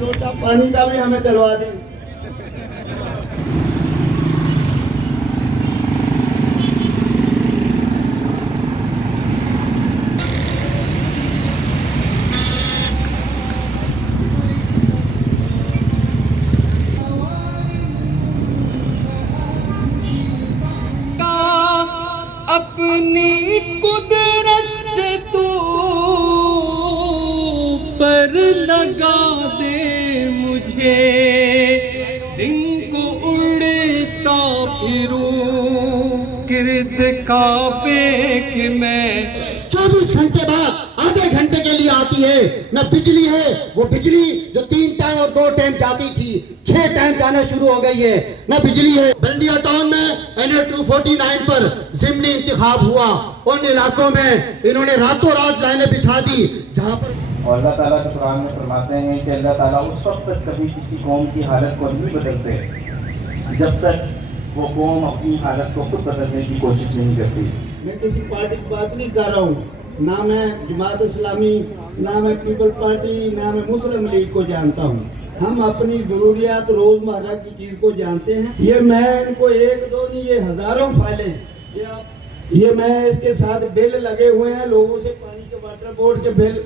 लोटा पानी का भी हमें दिलवा दें। अपनी कुदरत से तो पर लगा दे मुझे, दिन को उड़ता फिरूं गिर्द काबे के मैं। 24 घंटे बाद आधे घंटे के लिए आती है। न बिजली है, वो बिजली जो 3 टाइम और 2 टाइम जाती थी 6 टाइम जाना शुरू हो गई है। न बिजली है। बल्दिया टाउन में NH-249 पर ज़िमनी इंतखाब हुआ। उन इलाकों में इन्होंने रातों रात लाइनें बिछा दी जहाँ पर। और अल्लाह ताला के कुरान में फरमाते हैं कि अल्लाह ताला उस वक्त तक कभी किसी कौम की हालत को नहीं बदलते जब तक वो कौम अपनी हालत को खुद बदलने की कोशिश नहीं करती। मैं किसी पार्टी की बात नहीं कर रहा हूँ, ना मैं जमात इस्लामी, ना मैं पीपल पार्टी, ना मैं मुस्लिम लीग को जानता हूँ। हम अपनी ज़रूरियात रोज़मर्रा की चीज़ को जानते हैं। ये मैं इनको 1-2 नहीं, ये हज़ारों फाइलें, ये मैं इसके साथ बिल लगे हुए हैं लोगों से, पानी के वाटर बोर्ड के बिल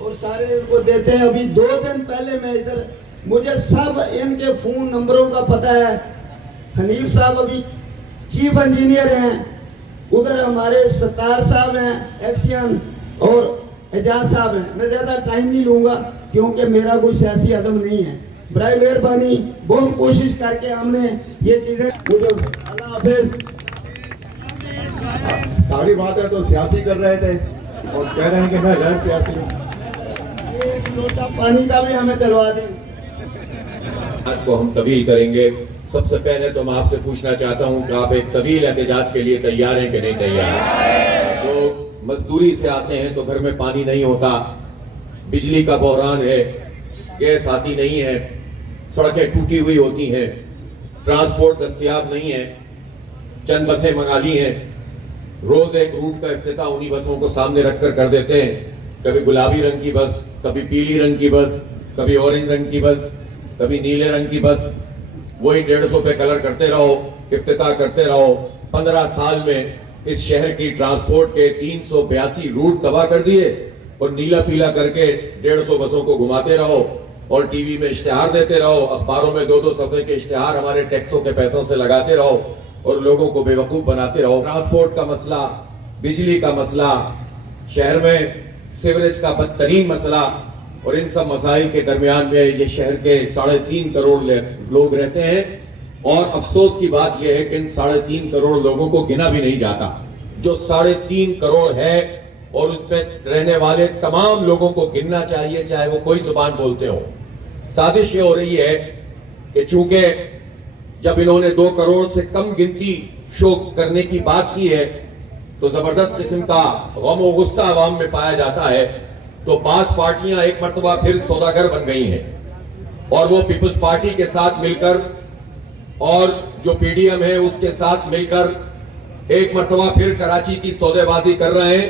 और सारे इनको देते हैं। अभी 2 दिन पहले मैं इधर, मुझे सब इनके फ़ोन नंबरों का पता है। हनीफ साहब अभी चीफ इंजीनियर हैं, उधर हमारे सत्तार साहब हैं एक्सियन, और एजाज साहब हैं। मैं ज़्यादा टाइम नहीं लूँगा क्योंकि मेरा कोई सियासी अदम नहीं है। बराए मेहरबानी बहुत कोशिश करके हमने ये चीज़ें, अल्लाह हाफिज़। सारी बातें तो सियासी कर रहे थे और कह रहे हैं कि मैं गैर सियासी हूँ। एक लोटा पानी का भी हमें दिलवा दें। आज को हम तवील करेंगे। सबसे पहले तो मैं आपसे पूछना चाहता हूं कि आप एक तवील एहतजाज के लिए तैयार हैं कि नहीं तैयार? तो मजदूरी से आते हैं तो घर में पानी नहीं होता, बिजली का बहरान है, गैस आती नहीं है, सड़कें टूटी हुई होती हैं, ट्रांसपोर्ट दस्तयाब नहीं है, चंद बसें मंगा ली हैं, रोज एक रूट का इफ्तिताह उन्हीं बसों को सामने रखकर कर देते हैं। कभी गुलाबी रंग की बस, कभी पीली रंग की बस, कभी ऑरेंज रंग की बस, कभी नीले रंग की बस, वही 150 पे कलर करते रहो, इफ्तिताह करते रहो। 15 साल में इस शहर की ट्रांसपोर्ट के 382 रूट तबाह कर दिए और नीला पीला करके 150 बसों को घुमाते रहो और टीवी में इश्तिहार देते रहो, अखबारों में 2-2 सफ़े के इश्तिहार हमारे टैक्सों के पैसों से लगाते रहो और लोगों को बेवकूफ़ बनाते रहो। ट्रांसपोर्ट का मसला, बिजली का मसला, शहर में सीवरेज का बदतरीन मसला, और इन सब मसाइल के दरमियान में ये शहर के 3.5 करोड़ लोग रहते हैं। और अफसोस की बात यह है कि इन 3.5 करोड़ लोगों को गिना भी नहीं जाता। जो 3.5 करोड़ है और उसमें रहने वाले तमाम लोगों को गिनना चाहिए, चाहे वो कोई जुबान बोलते हो। साजिश ये हो रही है कि चूंकि जब इन्होंने 2 करोड़ से कम गिनती शो करने की बात की है तो जबरदस्त किस्म का गम और गुस्सा अवाम में पाया जाता है। तो 5 पार्टियां एक मर्तबा फिर सौदागर बन गई हैं और वो पीपल्स पार्टी के साथ मिलकर और जो PDM है उसके साथ मिलकर एक मर्तबा फिर कराची की सौदेबाजी कर रहे हैं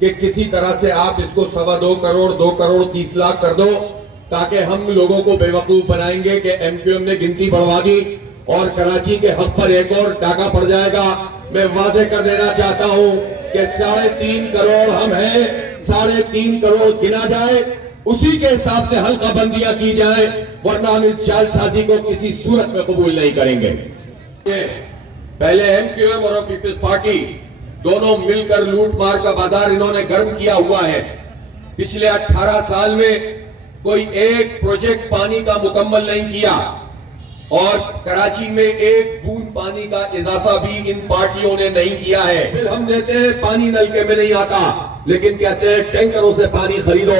कि किसी तरह से आप इसको 2.25 करोड़ 2 करोड़ 30 लाख कर दो, ताकि हम लोगों को बेवकूफ बनाएंगे कि MQM ने गिनती बढ़वा दी और कराची के हक पर एक और डाका पड़ जाएगा। मैं वाजे कर देना चाहता हूं कि 3.5 करोड़ हम हैं, 3.5 करोड़ गिना जाए, उसी के हिसाब से हल्का बंदियां की जाए, वरना हम इस जालसाजी को किसी सूरत में कबूल नहीं करेंगे। पहले MQM और पीपल्स पार्टी दोनों मिलकर लूट मार का बाजार इन्होंने गर्म किया हुआ है। पिछले 18 साल में कोई एक प्रोजेक्ट पानी का मुकम्मल नहीं किया और कराची में एक बूंद पानी का इजाफा भी इन पार्टियों ने नहीं किया है। बिल हम देते हैं, पानी नलके में नहीं आता, लेकिन कहते हैं टैंकरों से पानी खरीदो।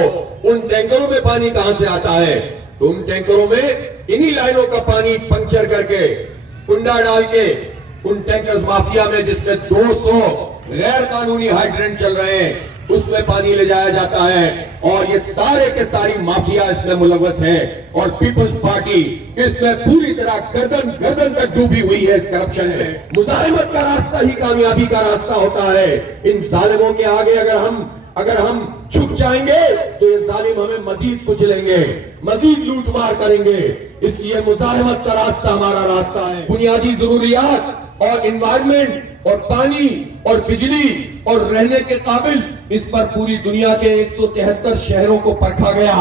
उन टैंकरों में पानी कहां से आता है? तो उन टैंकरों में इन्हीं लाइनों का पानी पंक्चर करके, कुंडा डाल के, उन टैंकर्स माफिया में जिसमें 200 गैर कानूनी हाइड्रेंट चल रहे हैं उसमें पानी ले जाया जाता है और ये सारे के सारी माफिया इसमें मुलव्वस है और पीपल्स पार्टी इसमें पूरी तरह गर्दन गर्दन तक डूबी हुई है इस करप्शन में। मुजाहिमत का रास्ता ही कामयाबी का रास्ता होता है। इन जालिमों के आगे अगर हम اگر ہم چھپ جائیں گے تو یہ ظالم ہمیں مزید کچلیں گے, مزید لوٹ مار کریں گے. اس لیے مزاحمت کا راستہ ہمارا راستہ ہے. بنیادی ضروریات اور انوائرمنٹ اور پانی اور بجلی اور رہنے کے قابل, اس پر پوری دنیا کے 173 شہروں کو پرکھا گیا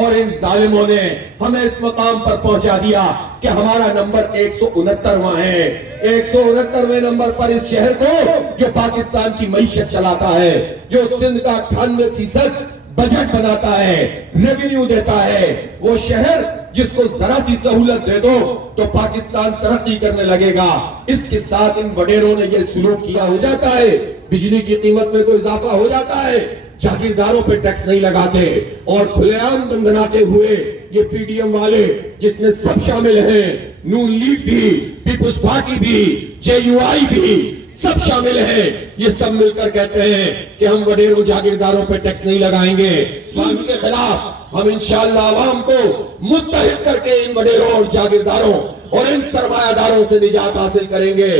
اور ان ظالموں نے ہمیں اس مقام پر پہنچا دیا کہ ہمارا نمبر 169واں ہے. 169ویں نمبر پر اس شہر کو, جو پاکستان کی معیشت چلاتا ہے, جو سندھ کا 98% بجٹ بناتا ہے, ریونیو دیتا ہے, وہ شہر جس کو ذرا سی سہولت دے دو تو پاکستان ترقی کرنے لگے گا. اس کے ساتھ ان وڈیروں نے یہ سلوک کیا, ہو جاتا ہے بجلی کی قیمت میں تو اضافہ ہو جاتا ہے, جاگیرداروں پہ ٹیکس نہیں لگاتے, اور کھلے عام دنگناتے ہوئے یہ پی ڈی ایم والے جس میں سب شامل ہیں, نون لیگ بھی, پیپلز پارٹی بھی, جے یو آئی بھی, سب شامل ہیں, یہ سب مل کر کہتے ہیں کہ ہم وڈیروں جاگیرداروں پہ ٹیکس نہیں لگائیں گے. ظلم کے خلاف ہم انشاءاللہ عوام کو متحد کر کے ان وڈیروں اور جاگیرداروں اور ان سرمایہ داروں سے نجات حاصل کریں گے.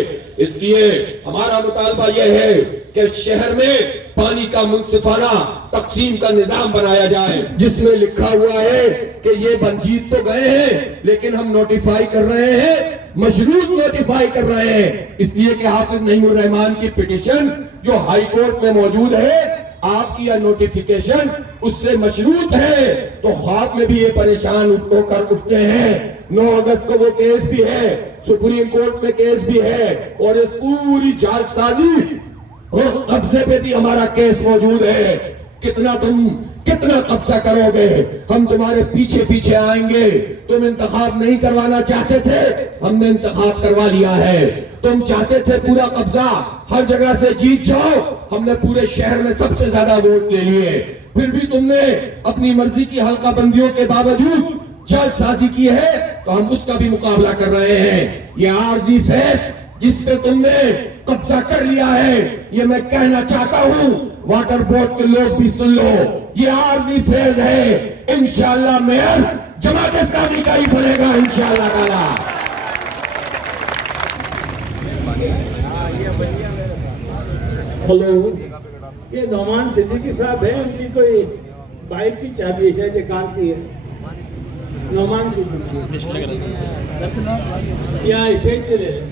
اس لیے ہمارا مطالبہ یہ ہے کہ شہر میں پانی کا منصفانہ تقسیم کا نظام بنایا جائے, جس میں لکھا ہوا ہے کہ یہ بنجیت تو گئے ہیں لیکن ہم نوٹیفائی کر رہے ہیں, مشروط نوٹیفائی کر رہے ہیں, اس لیے کہ حافظ نعیم الرحمان کی پٹیشن جو ہائی کورٹ میں موجود ہے, آپ کی یہ نوٹیفیکیشن اس سے مشروط ہے. تو خواب میں بھی یہ پریشان ہو کر اٹھتے ہیں. 9 اگست کو وہ کیس بھی ہے, سپریم کورٹ میں کیس بھی ہے, اور اس پوری جال سازی اور قبضے پہ بھی ہمارا کیس موجود ہے. کتنا قبضہ کرو گے, ہم تمہارے پیچھے پیچھے آئیں گے. تم انتخاب نہیں کروانا چاہتے تھے, ہم نے انتخاب کروا لیا ہے. تم چاہتے تھے پورا قبضہ ہر جگہ سے جیت جاؤ, ہم نے پورے شہر میں سب سے زیادہ ووٹ لے لیے. پھر بھی تم نے اپنی مرضی کی حلقہ بندیوں کے باوجود جلد سازی کی ہے, تو ہم اس کا بھی مقابلہ کر رہے ہیں. یہ عارضی فیض جس پہ تم نے قبضہ کر لیا ہے, یہ میں کہنا چاہتا ہوں, واٹر بورڈ کے لوگ بھی سن لو, یہ عارضی فیض ہے. انشاءاللہ میئر جماعت اسلامی کا ہی بنے گا انشاءاللہ تعالی. ہلو, یہ نعمان صدیقی صاحب ہیں, ان کی کوئی بائک کی چابی ہے شاید, کار کی ہے. نعمان صدیقی یا اسٹیج سے لے لیں.